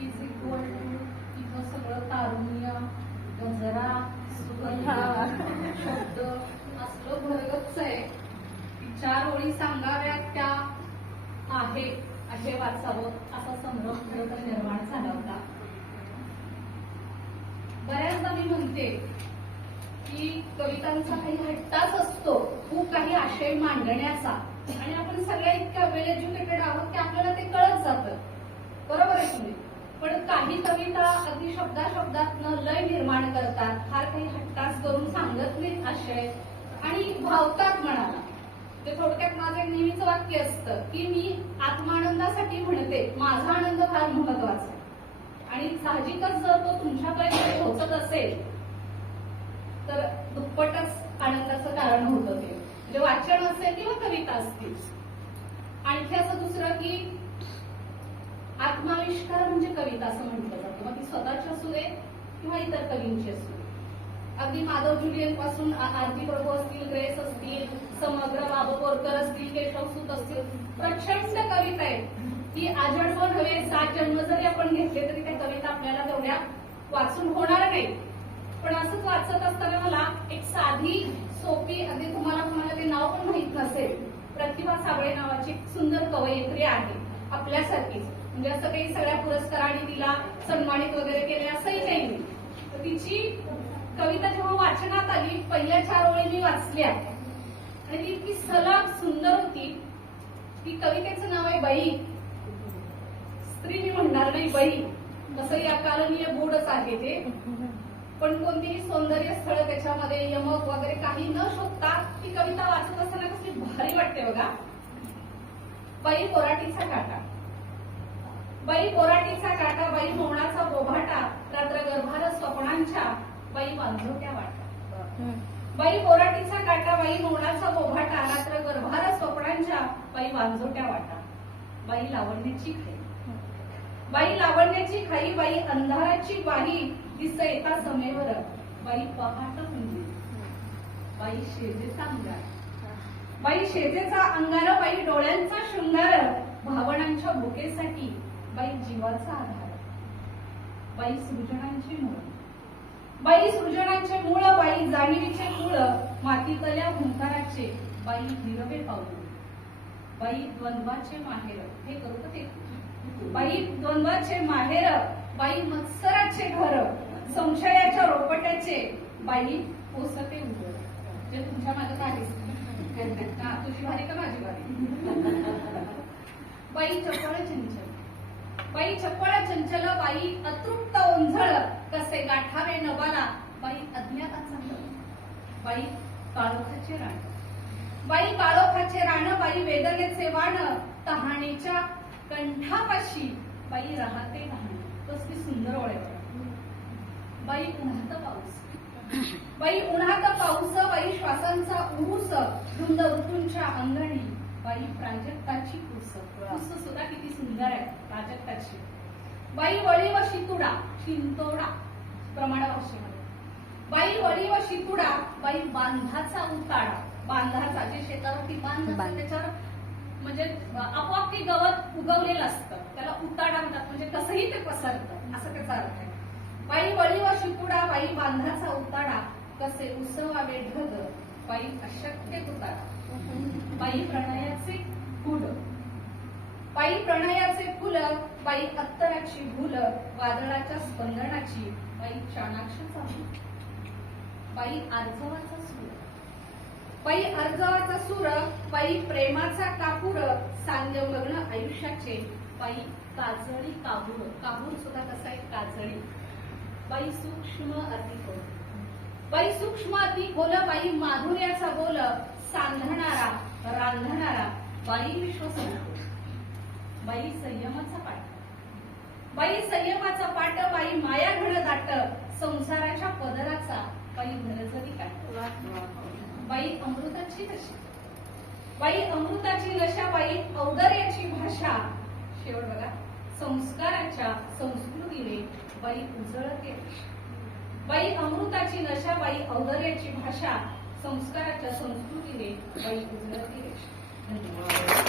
Is equal to इथं सगळं तारुण्य गजरा सुगंध शब्द असलं भरगच आहे. चार ओळी सांगाव्यात त्या आहे असे वाचावं असा संभ्रम खरं तर निर्माण झाला होता. बऱ्याचदा मी म्हणते की कवितांचा काही हट्टाच असतो खूप काही आशय मांडण्याचा. आणि आपण सगळ्या इतक्या वेल एज्युकेटेड आहोत की आपल्याला ते कळत जातं बरोबर आहे तुम्ही कविता अगदी शब्दा शब्दातनं लय निर्माण करतात. फार काही हट्टास करून सांगत नाहीत आशय आणि भावतात म्हणाला ते थोडक्यात माझं नेहमीच वाक्य असतं की मी आत्मानंदासाठी म्हणते माझा आनंद फार महत्त्वाचा आणि साहजिकच जर तो तुमच्यापर्यंत पोहोचत असेल तर दुप्पटच आनंदाचं कारण होतं ते. म्हणजे वाचन असेल किंवा कविता असतील. आणखी असं दुसरं की आत्माविष्कार म्हणजे कविता असं म्हटलं जातं. मग ती स्वतःची असू दे किंवा इतर कवींची असू दे. अगदी माधव जुलियनपासून आरती प्रभू असतील ग्रेस असतील समग्र बाबा बोरकर असतील केशवसूत असतील प्रचंड कविता आहेत. ती आजन्म नव्हे सात जन्म जरी आपण घेतले तरी त्या कविता आपल्याला तेवढ्या वाचून होणार नाही. पण असंच वाचत असताना मला एक साधी सोपी अगदी तुम्हाला तुम्हाला ते नाव पण माहीत नसेल. प्रतिभा साबळे नावाची सुंदर कवयित्री आहे आपल्यासारखीच. म्हणजे असं काही सगळ्या पुरस्काराने तिला सन्मानित वगैरे केले असंही नाही. तर तिची कविता जेव्हा वाचनात आली पहिल्या चार ओळी मी वाचल्या. आणि ती इतकी सलाग सुंदर होती. ती कवितेचं नाव आहे बाई. स्त्री मी म्हणणार नाही बाई. असं या कालनीय बोर्डच आहे ते. पण कोणतीही सौंदर्य स्थळ त्याच्यामध्ये यमक वगैरे काही न शोधता ती कविता वाचत असताना कसली भारी वाटते बघा. बाई कोराटीचा काटा. बाई पोराटीचा काटा बाई मौनाचा बोभाटा रात्र गर्भार स्वप्नांच्या बाई बांधवट्या वाटा. बाई पोराटीचा काटा बाई मौनाचा बोभाटा रात्र गर्भार स्वप्नांच्या बाई वांझोट्या वाटा. बाई लावण्याची खाई बाई लावण्याची खाई बाई अंधाराची बाई दिस येता समेवर. बाई पहाट म्हणजे. बाई शेजेचा अंगार. बाई शेजेचा अंगार बाई डोळ्यांचा शृंगार भावनांच्या भुकेसाठी. बाई जीवाचा आधार. बाई सृजनांचे मूळ. बाई सृजनांचे मूळ बाई जाणीवीचे मूळ मातीतल्या हुंकाराचे बाई हिरवे पाऊल. बाई द्वंद्वाचे माहेर हे करू ते बाई द्वंद्वाचे माहेर बाई मत्सराचे घर संशयाच्या रोपट्याचे बाई पोसते उघड जे तुमच्या मागे काय तुझी भारी का माझी भारी? बाई चपळ चंचल बाई चपळ चंचल बाई अतृप्त ओंझळ कसे गाठावे नवाला बाई अज्ञाताचा बाई काळोखाचे राण. बाई काळोखाचे राण बाई वेदनेचे वाण तहाणीच्या कंठापाशी बाई राहते लहान. कसली सुंदर ओळे बाई उन्हात पाऊस. बाई उन्हात पाऊस बाई श्वासांचा उरुस धुंद ऋतूंच्या अंगणी. बाई प्राजक्ताची कुस कुस सुद्धा किती सुंदर आहे प्राजक्ताची. बाई वळी व शितुडा शिंतोडा प्रमाण भाषेमध्ये. बाई वळी व शितुडा बाई बांधाचा उताडा. बांधाचा जे शेतावरती बांध असतं. त्याच्यावर म्हणजे आपोआप ते गवत उगवलेलं असतं. त्याला उताडा म्हणतात म्हणजे कसंही ते पसरतं असं त्याचा अर्थ आहे. बाई वळी व शिपुडा बाई बांधाचा उताडा कसे उसवावे ढग पायी अशक्य तुताडा पायी प्रणयाचे फुल. पायी प्रणयाचे फुल पायी अत्तराची भूल वादळाच्या स्पंदनाची पायी चाणाक्षाचा पायी बाई आर्जवाचा सूर. पायी अर्जवाचा सूर पायी प्रेमाचा कापूर सांगमग्न आयुष्याचे. पायी काजळी काबूर काबूर सुद्धा कसा आहे? काजळी. पायी सूक्ष्म अति बाई सूक्ष्म अति खोल बाई माधुर्याचा बोल सांधणारा रांधणारा बाई विश्वसंत बाई संयमाचा पाठ. बाई संयमाचा पाठ बाई माया घड दाट संसाराच्या पदराचा बाई घरजरी काट. बाई अमृताची नशा. बाई अमृताची नशा बाई औदर्याची भाषा. शेवट बघा. संस्काराच्या संस्कृतीने बाई उजळते. बाई अमृताची नशा बाई औदर्याची भाषा संस्काराच्या संस्कृतीने बाई उजळती रेषा. धन्यवाद